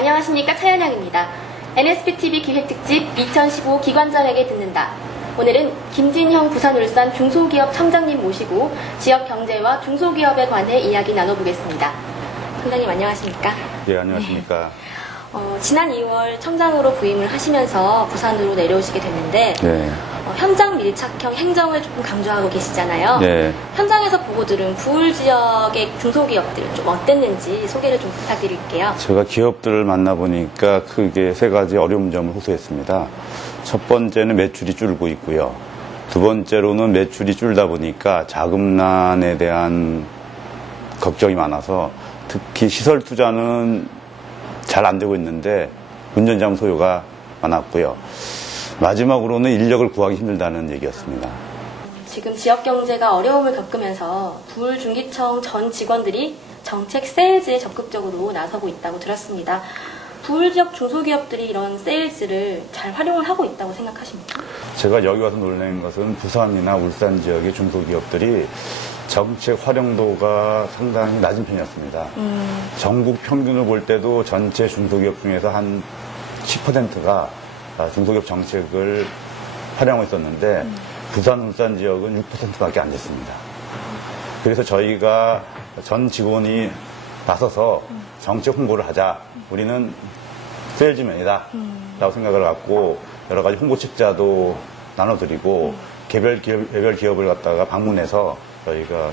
안녕하십니까, 차연영입니다. NSPTV 기획특집 2015 기관장에게 듣는다. 오늘은 김진형 부산울산 중소기업 청장님 모시고 지역 경제와 중소기업에 관해 이야기 나눠보겠습니다. 청장님 안녕하십니까? 예, 안녕하십니까. 지난 2월 청장으로 부임을 하시면서 부산으로 내려오시게 됐는데 네. 현장 밀착형 행정을 조금 강조하고 계시잖아요. 네. 현장에서 보고 들은 부울 지역의 중소기업들 좀 어땠는지 소개를 좀 부탁드릴게요. 제가 기업들을 만나보니까 크게 세 가지 어려운 점을 호소했습니다. 첫 번째는 매출이 줄고 있고요. 두 번째로는 매출이 줄다 보니까 자금난에 대한 걱정이 많아서 특히 시설 투자는 잘 안 되고 있는데 운전장 소요가 많았고요. 마지막으로는 인력을 구하기 힘들다는 얘기였습니다. 지금 지역 경제가 어려움을 겪으면서 부울중기청 전 직원들이 정책 세일즈에 적극적으로 나서고 있다고 들었습니다. 부울 지역 중소기업들이 이런 세일즈를 잘 활용을 하고 있다고 생각하십니까? 제가 여기 와서 놀란 것은 부산이나 울산 지역의 중소기업들이 정책 활용도가 상당히 낮은 편이었습니다. 전국 평균을 볼 때도 전체 중소기업 중에서 한 10%가 중소기업 정책을 활용하고 있었는데 부산, 울산 지역은 6%밖에 안 됐습니다. 그래서 저희가 전 직원이 나서서 정책 홍보를 하자. 우리는 세일즈맨이다 라고 생각을 갖고 여러 가지 홍보 책자도 나눠드리고 개별 기업을 갖다가 방문해서 저희가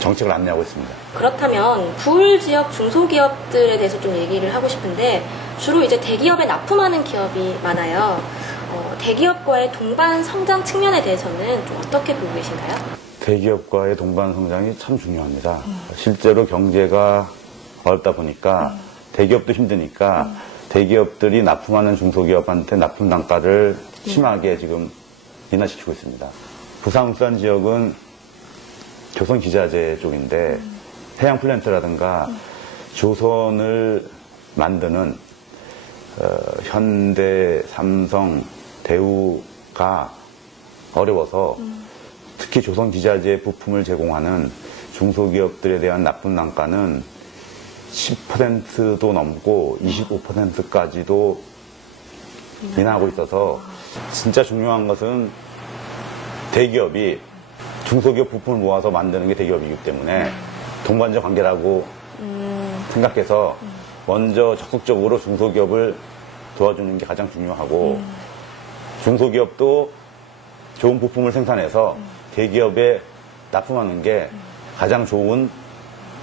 정책을 안내하고 있습니다. 그렇다면 부울 지역 중소기업들에 대해서 좀 얘기를 하고 싶은데 주로 이제 대기업에 납품하는 기업이 많아요. 대기업과의 동반 성장 측면에 대해서는 좀 어떻게 보고 계신가요? 대기업과의 동반 성장이 참 중요합니다. 실제로 경제가 어렵다 보니까 대기업도 힘드니까 대기업들이 납품하는 중소기업한테 납품 단가를 심하게 지금 인하시키고 있습니다. 부산, 울산 지역은 조선 기자재 쪽인데 해양 플랜트라든가 조선을 만드는 현대, 삼성, 대우가 어려워서 특히 조선 기자재 부품을 제공하는 중소기업들에 대한 납품 단가는 10%도 넘고 25%까지도 인하하고 있어서 진짜 중요한 것은 대기업이 중소기업 부품을 모아서 만드는 게 대기업이기 때문에 동반자 관계라고 생각해서 먼저 적극적으로 중소기업을 도와주는 게 가장 중요하고 중소기업도 좋은 부품을 생산해서 대기업에 납품하는 게 가장 좋은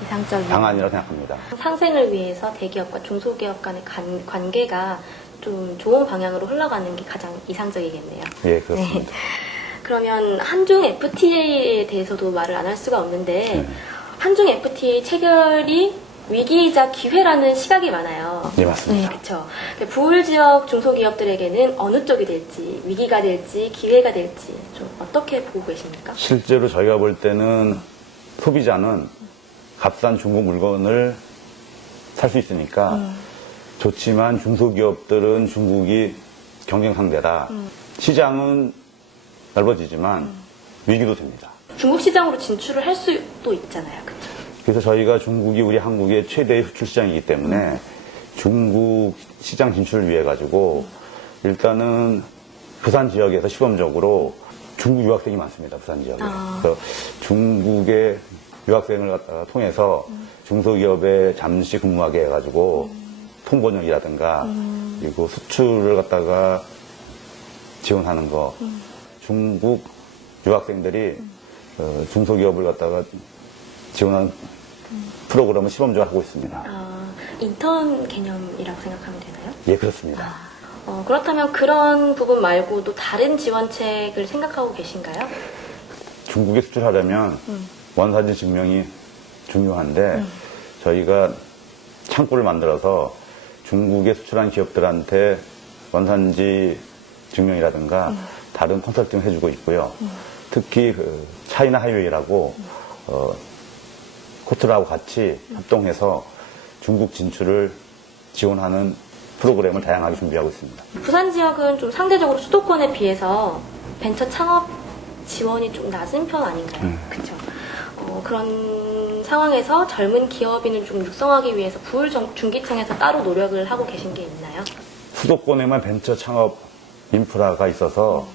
이상적인 방안이라고 생각합니다. 상생을 위해서 대기업과 중소기업 간의 관계가 좀 좋은 방향으로 흘러가는 게 가장 이상적이겠네요. 예, 그렇습니다. 네. 그러면 한중 FTA에 대해서도 말을 안 할 수가 없는데 한중 FTA 체결이 위기이자 기회라는 시각이 많아요. 네, 맞습니다. 네, 그렇죠. 부울 지역 중소기업들에게는 어느 쪽이 될지 위기가 될지 기회가 될지 좀 어떻게 보고 계십니까? 실제로 저희가 볼 때는 소비자는 값싼 중국 물건을 살 수 있으니까 좋지만 중소기업들은 중국이 경쟁 상대다. 시장은 넓어지지만 위기도 됩니다. 중국 시장으로 진출을 할 수도 있잖아요. 그렇죠? 그래서 저희가 중국이 우리 한국의 최대의 수출 시장이기 때문에 중국 시장 진출을 위해 가지고 일단은 부산 지역에서 시범적으로 중국 유학생이 많습니다. 부산 지역에. 그래서 중국의 유학생을 갖다가 통해서 중소기업에 잠시 근무하게 해가지고 통번역이라든가 그리고 수출을 갖다가 지원하는 거. 중국 유학생들이 중소기업을 갖다가 지원하는 프로그램을 시범적으로 하고 있습니다. 인턴 개념이라고 생각하면 되나요? 예, 그렇습니다. 그렇다면 그런 부분 말고도 다른 지원책을 생각하고 계신가요? 중국에 수출하려면 원산지 증명이 중요한데 저희가 창구를 만들어서 중국에 수출한 기업들한테 원산지 증명이라든가 다른 컨설팅을 해주고 있고요. 특히 차이나 하이웨이라고 코트라하고 같이 합동해서 중국 진출을 지원하는 프로그램을 다양하게 준비하고 있습니다. 부산 지역은 좀 상대적으로 수도권에 비해서 벤처 창업 지원이 좀 낮은 편 아닌가요? 그렇죠. 그런 상황에서 젊은 기업인을 좀 육성하기 위해서 부울중기청에서 따로 노력을 하고 계신 게 있나요? 수도권에만 벤처 창업 인프라가 있어서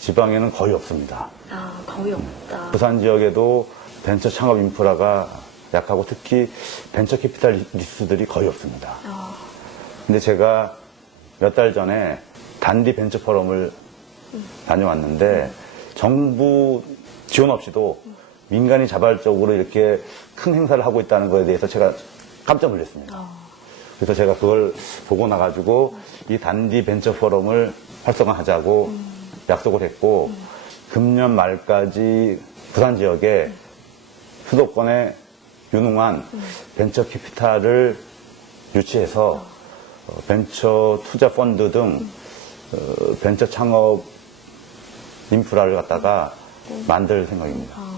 지방에는 거의 없습니다. 아, 거의 없다. 부산 지역에도 벤처 창업 인프라가 약하고 특히 벤처 캐피탈리스트들이 거의 없습니다. 근데 제가 몇 달 전에 단디 벤처 포럼을 다녀왔는데 정부 지원 없이도 민간이 자발적으로 이렇게 큰 행사를 하고 있다는 것에 대해서 제가 깜짝 놀랐습니다. 그래서 제가 그걸 보고 나가지고 이 단디 벤처 포럼을 활성화하자고 약속을 했고 금년 말까지 부산 지역에 수도권에 유능한 벤처 캐피탈을 유치해서 벤처 투자 펀드 등 벤처 창업 인프라를 갖다가 만들 생각입니다.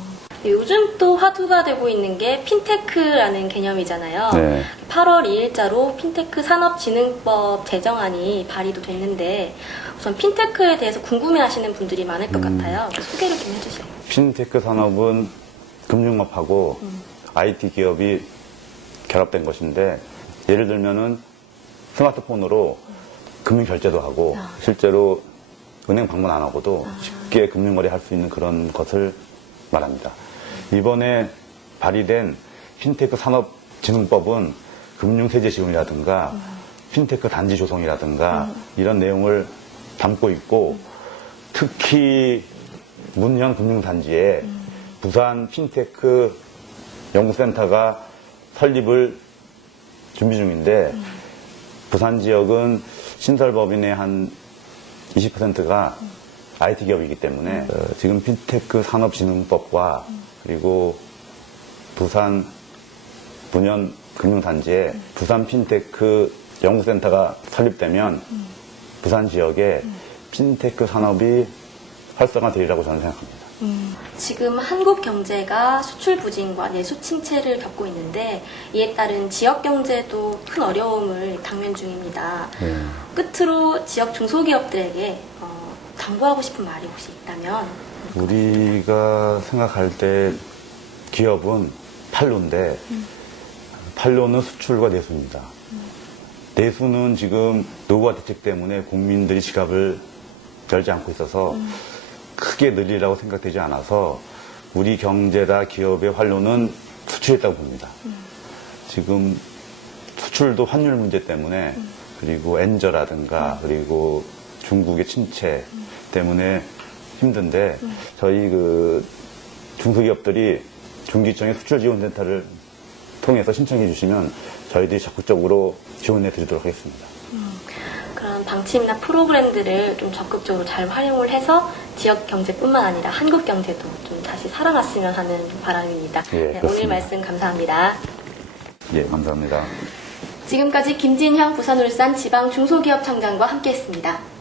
요즘 또 화두가 되고 있는 게 핀테크라는 개념이잖아요. 네. 8월 2일자로 핀테크 산업진흥법 제정안이 발의도 됐는데 우선 핀테크에 대해서 궁금해하시는 분들이 많을 것 같아요. 소개를 좀 해주세요. 핀테크 산업은 금융업하고 IT 기업이 결합된 것인데 예를 들면은 스마트폰으로 금융 결제도 하고 실제로 은행 방문 안 하고도 쉽게 금융거래 할 수 있는 그런 것을 말합니다. 이번에 발의된 핀테크 산업진흥법은 금융세제 지원이라든가 핀테크 단지 조성이라든가 이런 내용을 담고 있고 특히 문현 금융단지에 부산 핀테크 연구센터가 설립을 준비 중인데 부산 지역은 신설법인의 한 20%가 IT 기업이기 때문에 지금 핀테크 산업진흥법과 그리고 부산 문현 금융단지에 부산 핀테크 연구센터가 설립되면 부산 지역에 핀테크 산업이 활성화되리라고 저는 생각합니다. 지금 한국 경제가 수출 부진과 내수 침체를 겪고 있는데 이에 따른 지역 경제도 큰 어려움을 당면 중입니다. 끝으로 지역 중소기업들에게 당부하고 싶은 말이 혹시 있다면? 우리가 생각할 때 기업은 판로인데 판로는 수출과 내수입니다. 내수는 지금 노후화 대책 때문에 국민들이 지갑을 열지 않고 있어서 크게 늘리라고 생각되지 않아서 우리 경제다 기업의 활로는 수출이었다고 봅니다. 지금 수출도 환율 문제 때문에 그리고 엔저라든가 그리고 중국의 침체 때문에 힘든데 저희 그 중소기업들이 중기청의 수출지원센터를 통해서 신청해 주시면 저희들이 적극적으로 지원해 드리도록 하겠습니다. 그런 방침이나 프로그램들을 좀 적극적으로 잘 활용을 해서 지역 경제뿐만 아니라 한국 경제도 좀 다시 살아났으면 하는 바람입니다. 예, 네, 오늘 그렇습니다. 말씀 감사합니다. 예, 감사합니다. 지금까지 김진형 부산울산 지방 중소기업 청장과 함께했습니다.